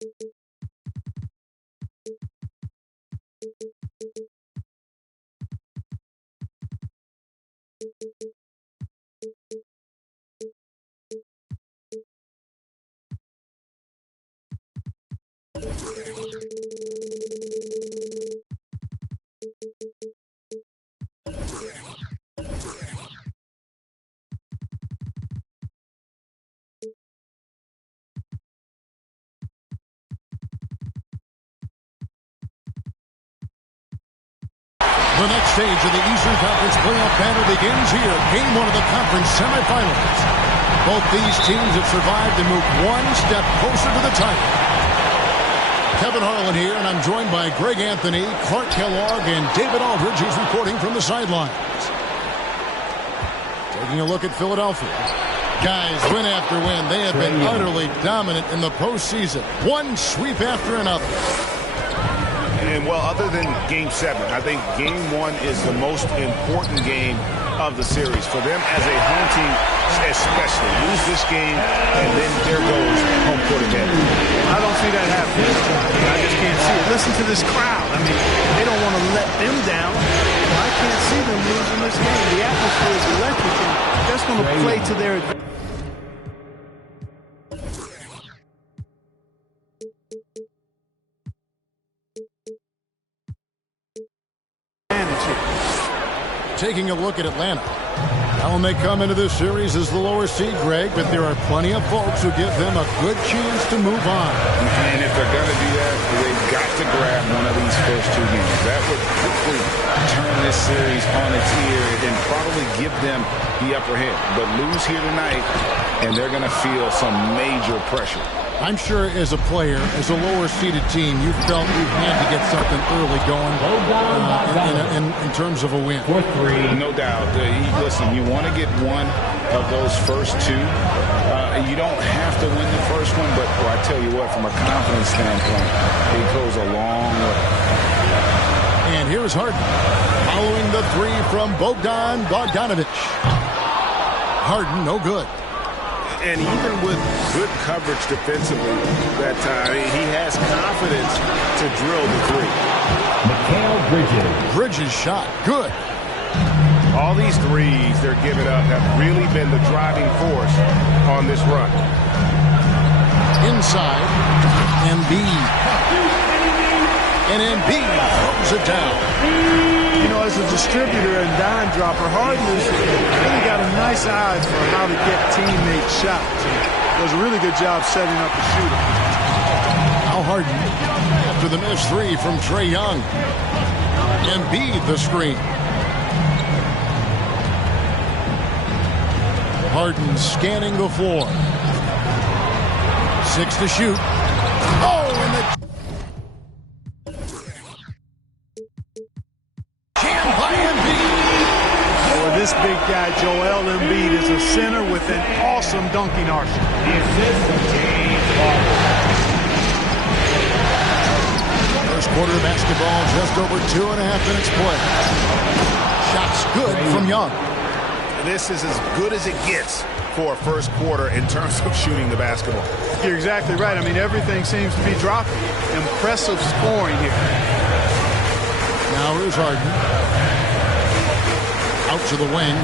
The next stage of the Eastern Conference playoff battle begins here. Game 1 of the conference semifinals. Both these teams have survived and moved one step closer to the title. Kevin Harlan here, and I'm joined by Greg Anthony, Clark Kellogg, and David Aldridge, who's reporting from the sidelines. Taking a look at Philadelphia. Guys, win after win, they have been utterly dominant in the postseason. One sweep after another. And, well, other than Game 7, I think Game 1 is the most important game of the series. For them as a home team, especially, lose this game, and then there goes home court advantage. I don't see that happening. I just can't see it. Listen to this crowd. I mean, they don't want to let them down. I can't see them losing this game. The atmosphere is electric, and that's going to play to their advantage. Taking a look at Atlanta. Now, they come into this series as the lower seed, Greg, but there are plenty of folks who give them a good chance to move on. And if they're going to do that, they've got to grab one of these first two games. That would quickly turn this series on its ear and probably give them the upper hand. But lose here tonight, and they're going to feel some major pressure. I'm sure as a player, as a lower-seeded team, you felt you had to get something early going in terms of a win. No doubt. Listen, you want to get one of those first two. You don't have to win the first one, but I tell you what, from a confidence standpoint, it goes a long way. And here's Harden, following the three from Bogdanovich. Harden, no good. And even with good coverage defensively that time, he has confidence to drill the three. Bridges shot. Good. All these threes they're giving up have really been the driving force on this run. Inside. Embiid. And Embiid throws it down. You know, as a distributor and dime dropper, Harden has really got a nice eye for how to get teammate shots. He does a really good job setting up the shooter. Now Harden, after the missed three from Trae Young. Embiid the screen. Harden scanning the floor. 6 to shoot. Oh, and the this big guy, Joel Embiid, is a center with an awesome dunking arsenal. First quarter of basketball, just over 2.5 minutes play. Shots good from Young. This is as good as it gets for a first quarter in terms of shooting the basketball. You're exactly right. I mean, everything seems to be dropping. Impressive scoring here. Now here's Harden. Out to the wing.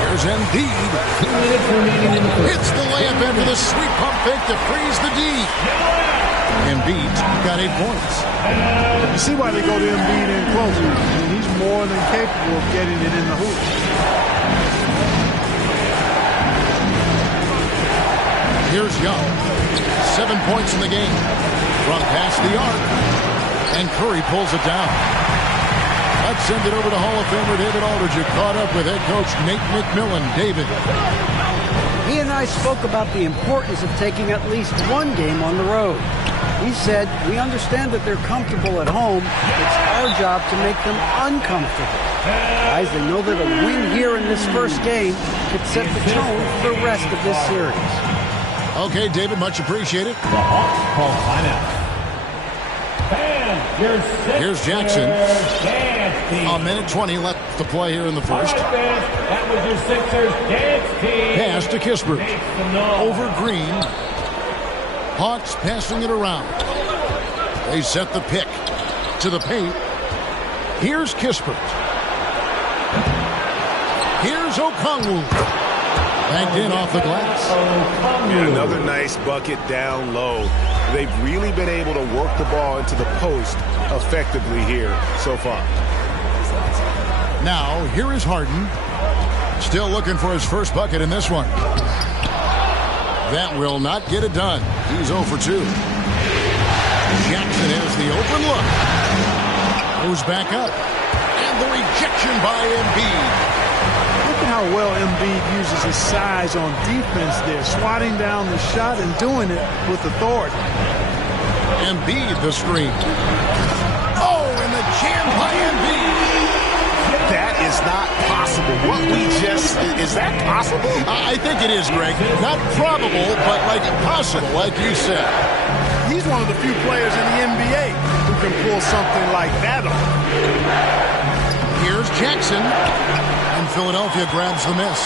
Here's Embiid. Hits the layup after the sweet pump fake to freeze the D. Embiid's got 8 points. You see why they go to Embiid in closer. I mean, he's more than capable of getting it in the hoop. Here's Young. 7 points in the game. Run past the arc. And Curry pulls it down. Let's send it over to Hall of Famer David Aldridge, who caught up with head coach Nate McMillan. David. He and I spoke about the importance of taking at least one game on the road. He said, we understand that they're comfortable at home. It's our job to make them uncomfortable. Guys, they know that a win here in this first game could set the tone for the rest of this series. Okay, David, much appreciated. The Hawks call timeout. Here's Jackson. A minute 20 left. to play here in the first. That was your Sixers dance team. Pass to Kispert. Over Green. Hawks passing it around. They set the pick to the paint. Here's Kispert. Here's Okongwu. Banked in off the glass. And another nice bucket down low. They've really been able to work the ball into the post effectively here so far. Now, here is Harden. Still looking for his first bucket in this one. That will not get it done. He's 0 for 2. Jackson has the open look. Goes back up. And the rejection by Embiid. Look at how well Embiid uses his size on defense there, swatting down the shot and doing it with authority. Embiid the screen. Oh, and the jam by Embiid. That is not possible. What we just, is that possible? I think it is, Greg. Not probable, but like possible, like you said. He's one of the few players in the NBA who can pull something like that off. Here's Jackson. And Philadelphia grabs the miss.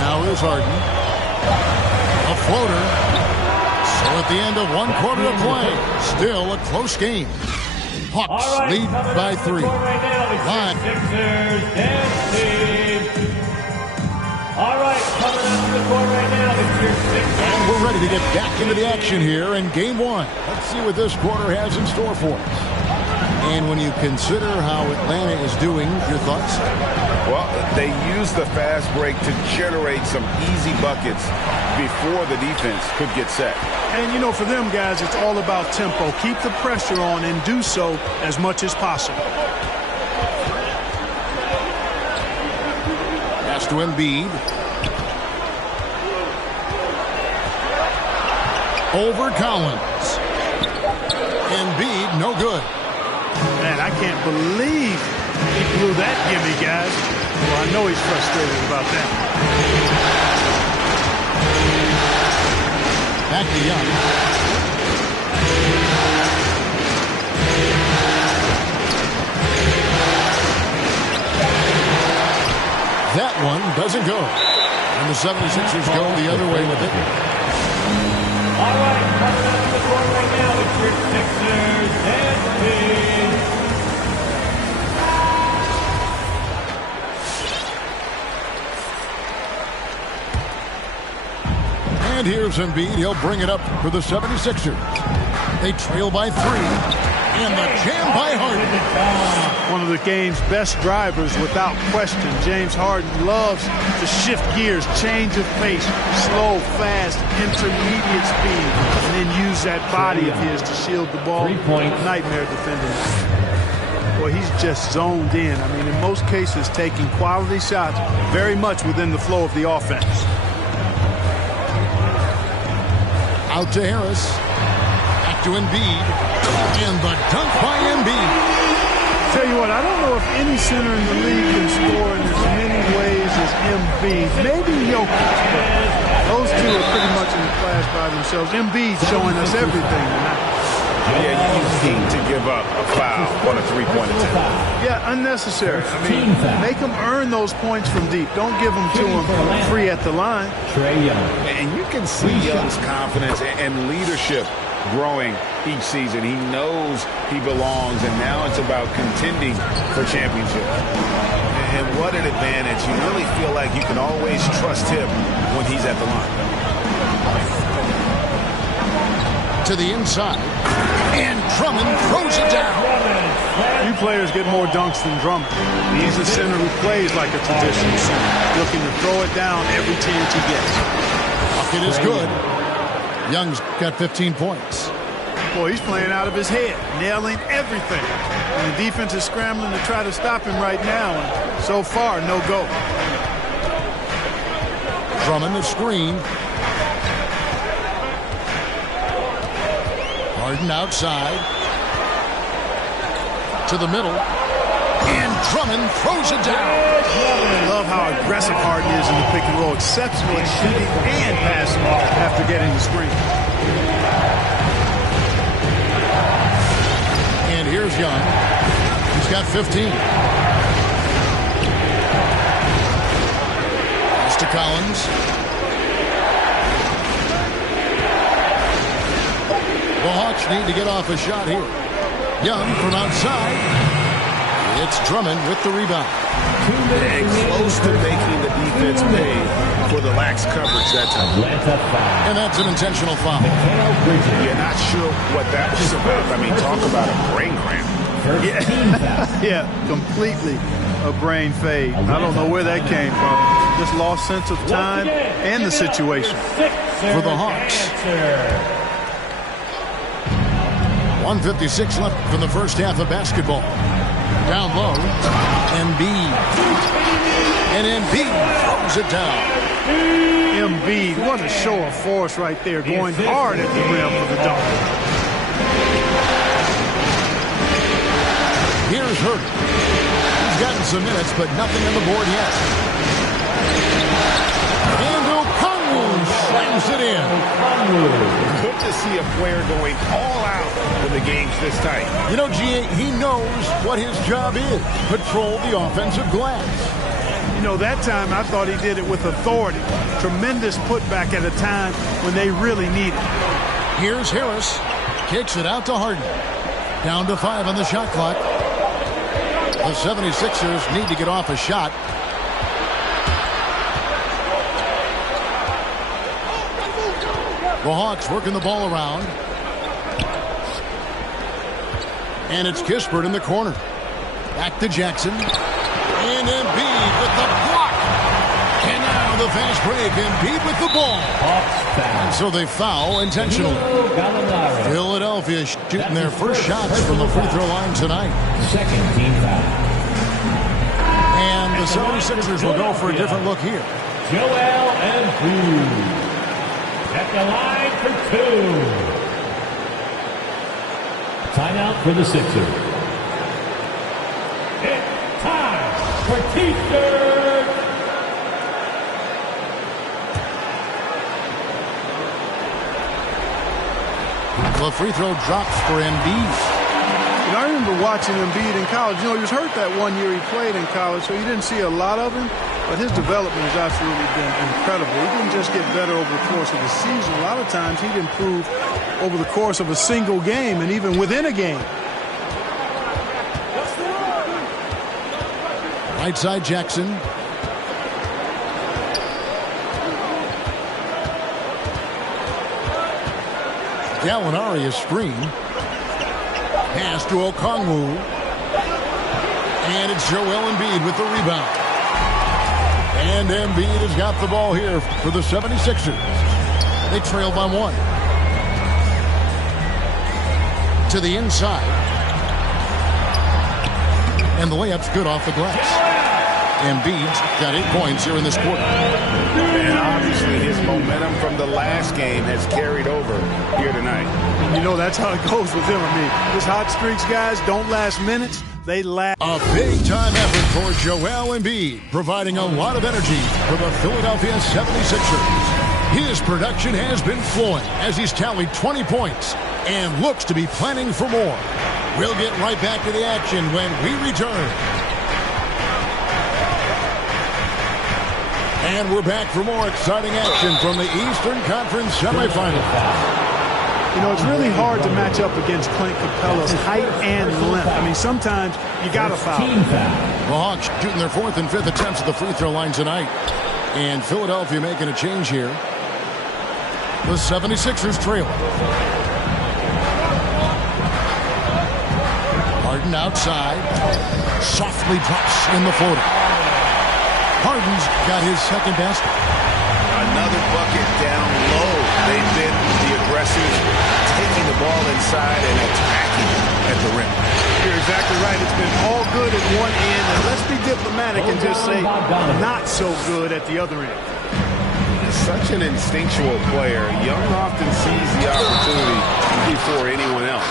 Now is Harden. A floater. So at the end of 1 quarter of play, still a close game. Hawks lead by 3. Line. Sixers dance team. All right, coming up to the court right now, it's your Sixers. And we're ready to get back into the action here in game 1. Let's see what this quarter has in store for us. And when you consider how Atlanta is doing, your thoughts? Well, they use the fast break to generate some easy buckets before the defense could get set. And, you know, for them guys, it's all about tempo. Keep the pressure on and do so as much as possible. Pass to Embiid. Over Collins. Embiid, no good. Man, I can't believe he blew that gimme, guys. Well, I know he's frustrated about that. Back to Young. That one doesn't go. And the 76ers go the other way with it. All right, coming up to the court right now, it's your Sixers dance team. And here's Embiid. He'll bring it up for the 76ers. They trail by 3. And the jam by Harden. One of the game's best drivers without question. James Harden loves to shift gears, change of pace, slow, fast, intermediate speed, and then use that body of his to shield the ball. 3 points. Nightmare defending. Boy, he's just zoned in. I mean, in most cases, taking quality shots very much within the flow of the offense. Out to Harris. Back to Embiid. And the dunk by Embiid. Tell you what, I don't know if any center in the league can score in as many ways as Embiid. Maybe Jokic, but those two are pretty much in the class by themselves. Embiid showing us everything tonight. Yeah, you hate to give up a foul on a three-point attempt. Yeah, unnecessary. I mean, make them earn those points from deep. Don't give them to them free at the line. Trae Young. And you can see Young's confidence and leadership growing each season. He knows he belongs, and now it's about contending for championship. And what an advantage. You really feel like you can always trust him when he's at the line. To the inside. And Drummond throws it down. Few players get more dunks than Drummond. He's a center who plays like a traditional center, looking to throw it down every chance he gets. Bucket is good. Young's got 15 points. Boy, he's playing out of his head, nailing everything. And the defense is scrambling to try to stop him right now, and so far, no go. Drummond the screen. Harden outside. To the middle. And Drummond throws it down. I love how aggressive Harden is in the pick and roll. Exceptional at shooting and passing after getting the screen. And Here's Young. He's got 15. Pass to Collins. The Hawks need to get off a shot here. Young from outside. It's Drummond with the rebound. And close to making the defense pay for the lax coverage that time. And that's an intentional foul. You're not sure what that was about. I mean, talk about a brain cramp. Yeah, completely a brain fade. I don't know where that came from. Just lost sense of time and the situation. For the Hawks. 1:56 left from the first half of basketball. Down low, Embiid. And Embiid throws it down. Embiid, what a show of force right there, going hard at the rim for the dunk. Here's Hurd. He's gotten some minutes, but nothing on the board yet. And Okongwu slams it in. Good to see a player going all out when the game's this tight. You know, G.A., he knows what his job is. Patrol the offensive glass. You know, that time I thought he did it with authority. Tremendous putback at a time when they really need it. Here's Harris. Kicks it out to Harden. Down to 5 on the shot clock. The 76ers need to get off a shot. The Hawks working the ball around. And it's Kispert in the corner. Back to Jackson. And Embiid with the block. And now the fast break. Embiid with the ball. And so they foul intentionally. Philadelphia shooting their first shots from the free throw line tonight. Second team foul. And the 76ers will go for a different look here. Joel Embiid at the line for 2. Timeout for the Sixers. It's time for T-shirt. The free throw drops for Embiid. And I remember watching Embiid in college. You know, he was hurt that one year he played in college, so you didn't see a lot of him. But his development has absolutely been incredible. He didn't just get better over the course of the season. A lot of times he'd improve over the course of a single game and even within a game. Right side Jackson. Gallinari is screen. Pass to Okongwu. And it's Joel Embiid with the rebound. And Embiid has got the ball here for the 76ers. They trail by 1. To the inside. And the layup's good off the glass. Embiid's got 8 points here in this quarter. And obviously his momentum from the last game has carried over here tonight. And you know, that's how it goes with him. I mean, his hot streaks, guys, don't last minutes. They last. A big-time effort for Joel Embiid, providing a lot of energy for the Philadelphia 76ers. His production has been flowing as he's tallied 20 points and looks to be planning for more. We'll get right back to the action when we return. And we're back for more exciting action from the Eastern Conference semifinals. You know, it's really hard to match up against Clint Capella's height and length. I mean, sometimes you got to foul. The Hawks shooting their 4th and 5th attempts at the free throw line tonight. And Philadelphia making a change here. The 76ers trail. Harden outside. Softly drops in the floater. Harden's got his second basket. Another bucket down low. They've been the aggressors, taking the ball inside and attacking at the rim. You're exactly right. It's been all good at one end, and let's be diplomatic and just say not so good at the other end. Such an instinctual player. Young often sees the opportunity before anyone else.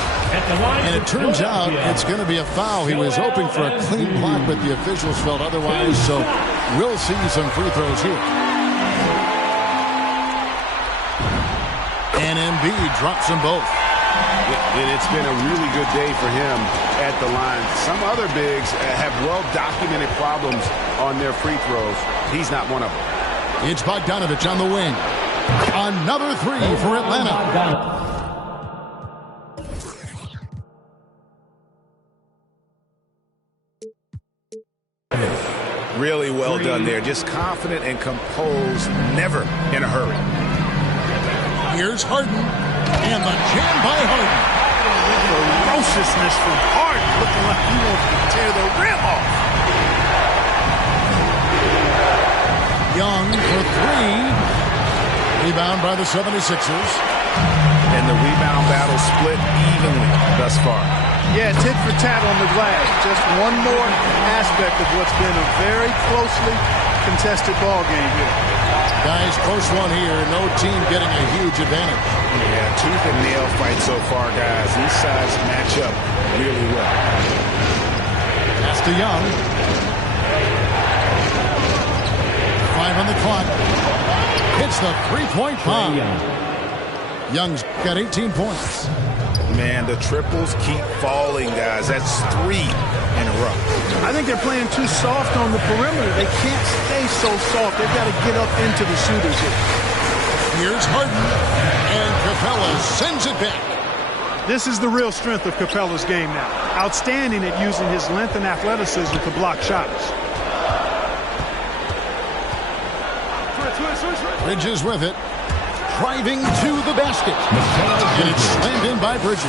And it turns out it's going to be a foul. He was hoping for a clean block, but the officials felt otherwise, so we'll see some free throws here. And Embiid drops them both. And it's been a really good day for him at the line. Some other bigs have well-documented problems on their free throws. He's not one of them. It's Bogdanovich on the wing. Another three for Atlanta. Really well done there. Just confident and composed, never in a hurry. Here's Harden. And the jam by Harden. Ferociousness from Harden, looking like he wants to tear the rim off. Young for three. Rebound by the 76ers. And the rebound battle split evenly thus far. Yeah, tit for tat on the glass. Just one more aspect of what's been a very closely contested ball game here. Guys, close one here. No team getting a huge advantage. Yeah, tooth and nail fight so far, guys. These sides match up really well. Pass to Young. 5 on the clock. Hits the three-point bomb. Young's got 18 points. Man, the triples keep falling, guys. That's 3 in a row. I think they're playing too soft on the perimeter. They can't stay so soft. They've got to get up into the shooters here. Here's Harden, and Capella sends it back. This is the real strength of Capella's game now. Outstanding at using his length and athleticism to block shots. Bridges with it. Driving to the basket. And it's slammed in by Bridges.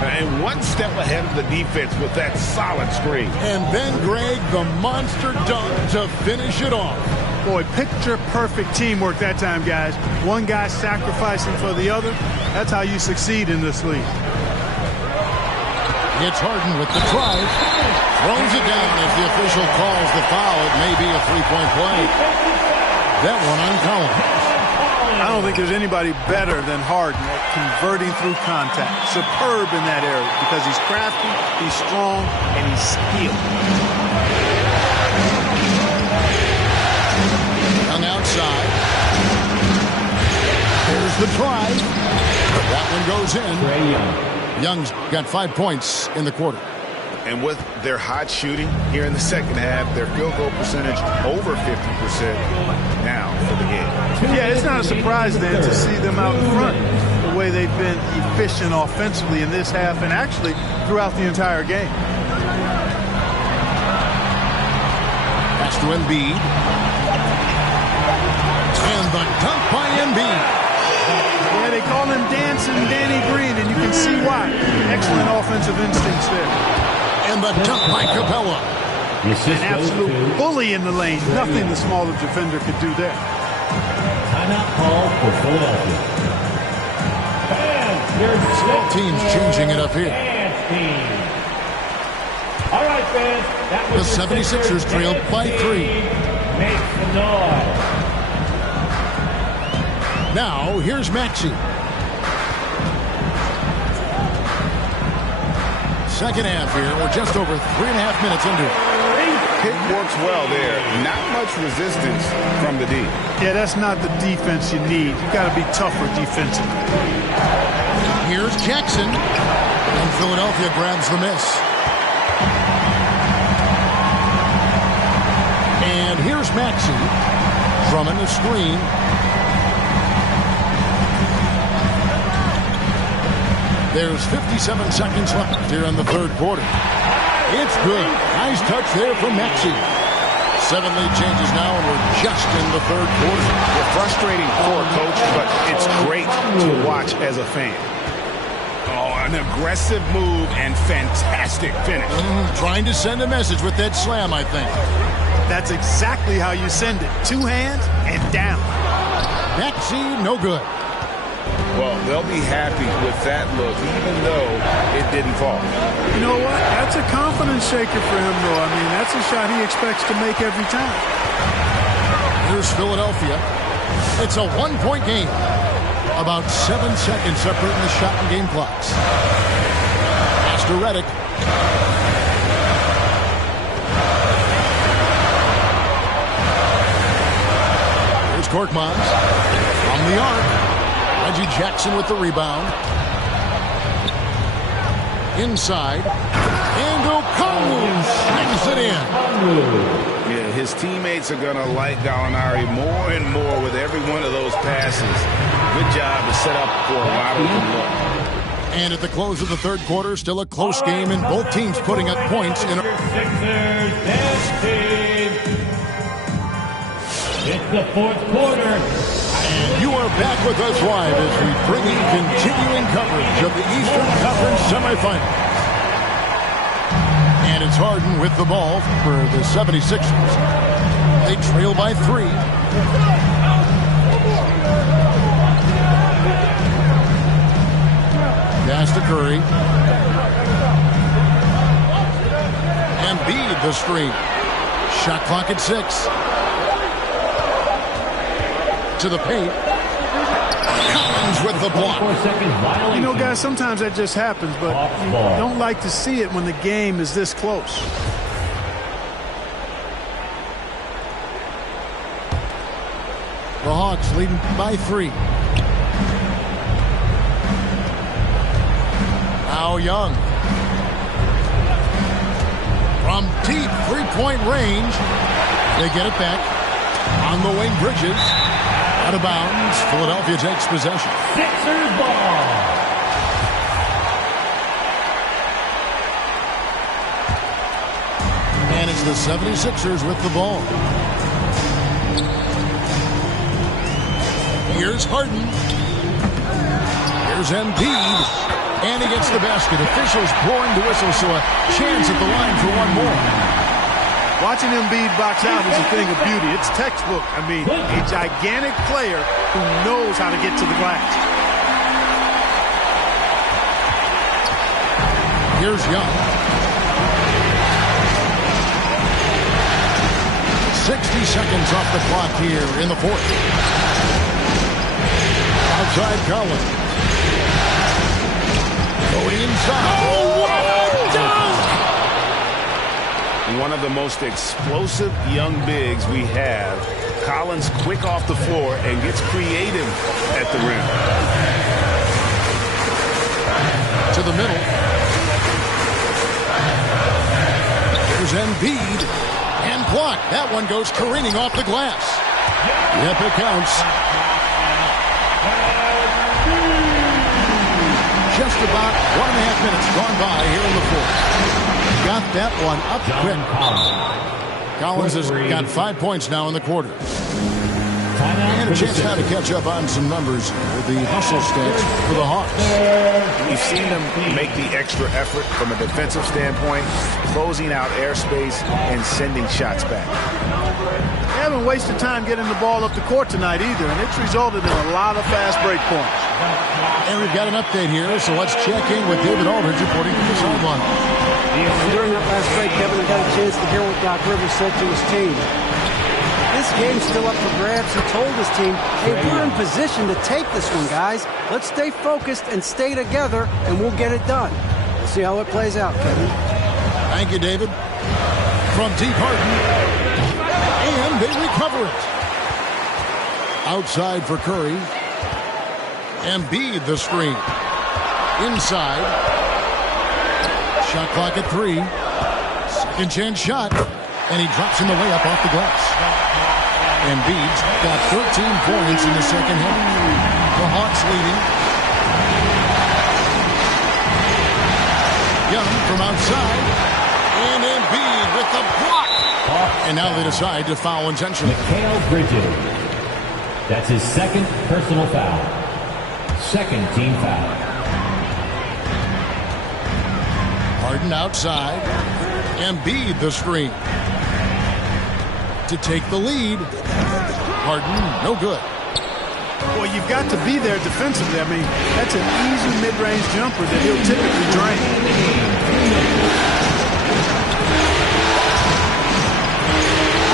And one step ahead of the defense with that solid screen. And then Greg, the monster dunk to finish it off. Boy, picture-perfect teamwork that time, guys. One guy sacrificing for the other. That's how you succeed in this league. It's Harden with the drive. Throws it down as the official calls the foul. It may be a three-point play. That one on Collins. I don't think there's anybody better than Harden at converting through contact. Superb in that area because he's crafty, he's strong, and he's skilled. On the outside. Here's the try. That one goes in. Young's got 5 points in the quarter. And with their hot shooting here in the second half, their field goal percentage over 50% now for the game. Yeah, it's not a surprise then to see them out in front the way they've been efficient offensively in this half and actually throughout the entire game. Pass to Embiid. And the dunk by Embiid. Yeah, they call him Dancing Danny Green, and you can see why. Excellent offensive instincts there. And the dunk by Capella. An absolute bully in the lane. Nothing the smaller defender could do there. Timeout call for Philadelphia. Both teams changing it up here. All right, fans. That was The 76ers trailed by 3. Make some noise. Now, here's Maxey. Second half here. We're just over 3.5 minutes into it. Pick works well there. Not much resistance from the D. Yeah, that's not the defense you need. You got to be tougher defensively. Here's Jackson. And Philadelphia grabs the miss. And here's Maxey. Drummond the screen. There's 57 seconds left here in the third quarter. It's good. Nice touch there from Maxey. 7 lead changes now, and we're just in the third quarter. Well, frustrating for a coach, but it's great to watch as a fan. Oh, an aggressive move and fantastic finish. Trying to send a message with that slam, I think. That's exactly how you send it. 2 hands and down. Maxey, no good. Well, they'll be happy with that look, even though it didn't fall. You know what? That's a confidence shaker for him, though. I mean, that's a shot he expects to make every time. Here's Philadelphia. It's a 1-point game. About 7 seconds separating the shot and game clocks. Pass to Redick. Here's Korkmaz. From the arc. Reggie Jackson with the rebound. Inside. And Okongwu slings it in. Yeah, his teammates are going to like Gallinari more and more with every one of those passes. Good job to set up for a wide open look. And at the close of the third quarter, still a close game, and both teams putting up points in a... Sixers dance team. It's the fourth quarter. And you are back with us live as we bring you continuing coverage of the Eastern Conference semifinals. And it's Harden with the ball for the 76ers. They trail by 3. Pass to Curry. Embiid the screen. Shot clock at 6. To the paint. Collins with the block. 4 seconds violation. You know, guys, sometimes that just happens, but you don't like to see it when the game is this close. The Hawks leading by 3. Now Young. From deep three-point range. They get it back. On the wing, Bridges. Out of bounds. Philadelphia takes possession. Sixers ball. And it's the 76ers with the ball. Here's Harden. Here's Embiid. And he gets the basket. Officials blowing the whistle, so a chance at the line for one more. Watching Embiid box out is a thing of beauty. It's textbook. I mean, a gigantic player who knows how to get to the glass. Here's Young. 60 seconds off the clock here in the fourth. Outside Collins. Going inside. Oh, what a dunk! One of the most explosive young bigs we have. Collins quick off the floor and gets creative at the rim. To the middle. There's Embiid. And blocked. That one goes careening off the glass. Yep, it counts. Just about 1.5 minutes gone by here in the fourth. Got that one up quick. Collins has got 5 points now in the quarter. And a chance now to catch up on some numbers with the hustle stats for the Hawks. We've seen them make the extra effort from a defensive standpoint, closing out airspace and sending shots back. They haven't wasted time getting the ball up the court tonight either, and it's resulted in a lot of fast break points. And we've got an update here, so let's check in with David Aldridge reporting from the sideline. During that last break, Kevin, I got a chance to hear what Doc Rivers said to his team. This game's still up for grabs. He told his team, hey, we're in position to take this one, guys. Let's stay focused and stay together, and we'll get it done. We'll see how it plays out, Kevin. Thank you, David. From deep Harden. And they recover it. Outside for Curry. Embiid the screen. Inside. Shot clock at 3. Second chance shot. And he drops in the layup off the glass. Embiid's got 13 points in the second half. The Hawks leading. Young from outside. And Embiid with the block. And now they decide to foul intentionally. Mikal Bridges. That's his second personal foul. Second team foul. Harden outside. Embiid the screen. To take the lead. Harden, no good. Boy, you've got to be there defensively. I mean, that's an easy mid-range jumper that he'll typically drain.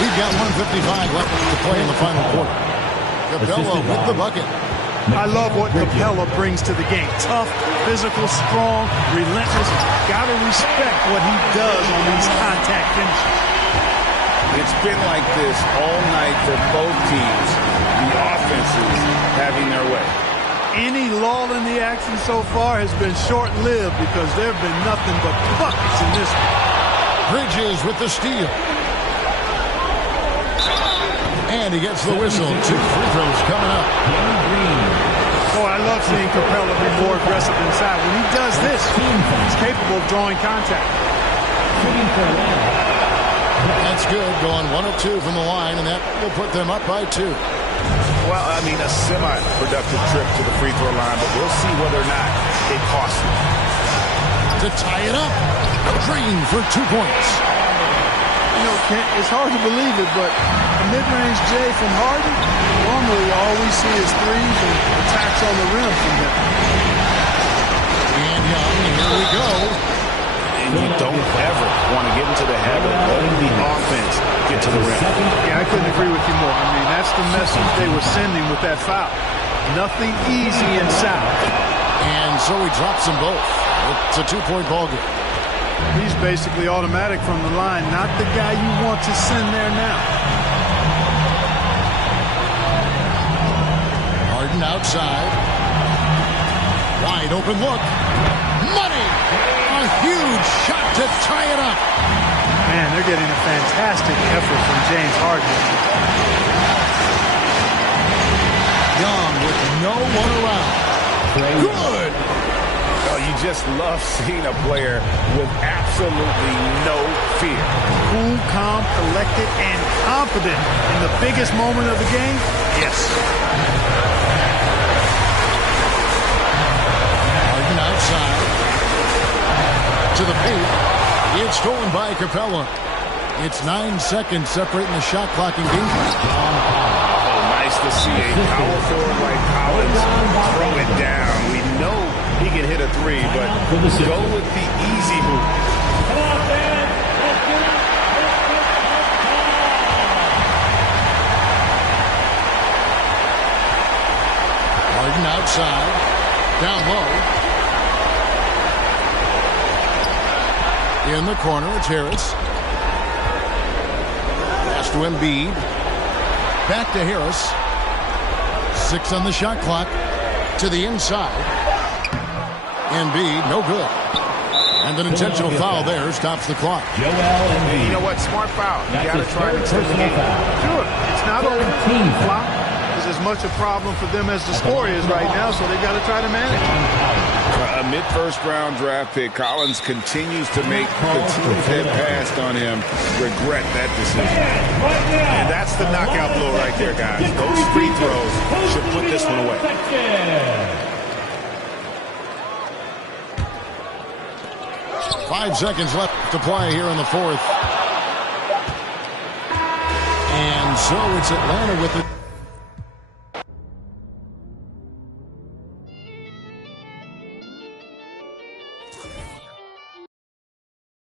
We've got 1:55 left to play in the final quarter. Capella with the bucket. I love what Capella brings to the game. Tough, physical, strong, relentless. Got to respect what he does on these contact finishes. It's been like this all night for both teams. The offenses having their way. any lull in the action so far has been short-lived because there have been nothing but buckets in this one. Bridges with the steal. And he gets the whistle. 2 free throws coming up. Boy, I love seeing Capella be more aggressive inside. When he does this, he's capable of drawing contact. That's good. Going 1 of 2 from the line, and that will put them up by 2. Well, I mean, a semi-productive trip to the free throw line, but we'll see whether or not it costs him. To tie it up. Green for 2 points. You know, Kent, it's hard to believe it, but a mid-range J from Harden, normally all we see is threes and attacks on the rim from him. And Young, here we go. And you don't ever want to get into the habit of letting the offense get to the rim. Yeah, I couldn't agree with you more. I mean, that's the message they were sending with that foul. Nothing easy inside. And so he drops them both. It's a 2-point ball game. He's basically automatic from the line, not the guy you want to send there now. Harden outside. Wide open look. Money! A huge shot to tie it up. Man, they're getting a fantastic effort from James Harden. Young with no one around. Good! Oh, you just love seeing a player with absolutely no fear. Cool, calm, collected, and confident in the biggest moment of the game. Yes. Harden outside. To the paint. It's stolen by Capella. It's 9 seconds separating the shot clock and game clock. Oh, nice to see a power forward like Collins throw it down. We know he can hit a 3, but go with the easy move. Come on, man. Let's get up. Harden outside. Down low. In the corner, it's Harris. Pass to Embiid. Back to Harris. 6 on the shot clock. To the inside. Embiid, no good. And an intentional foul there stops the clock. You know what? Smart foul. You got to try to extend the game. Sure. It's not over. Flop is as much a problem for them as the score is right now, so they got to try to manage it. A mid-first round draft pick, Collins continues to make the teams that passed on him regret that decision. And that's the knockout blow right there, guys. Those free throws should put this one away. 5 seconds left to play here in the 4th. And so it's Atlanta with it.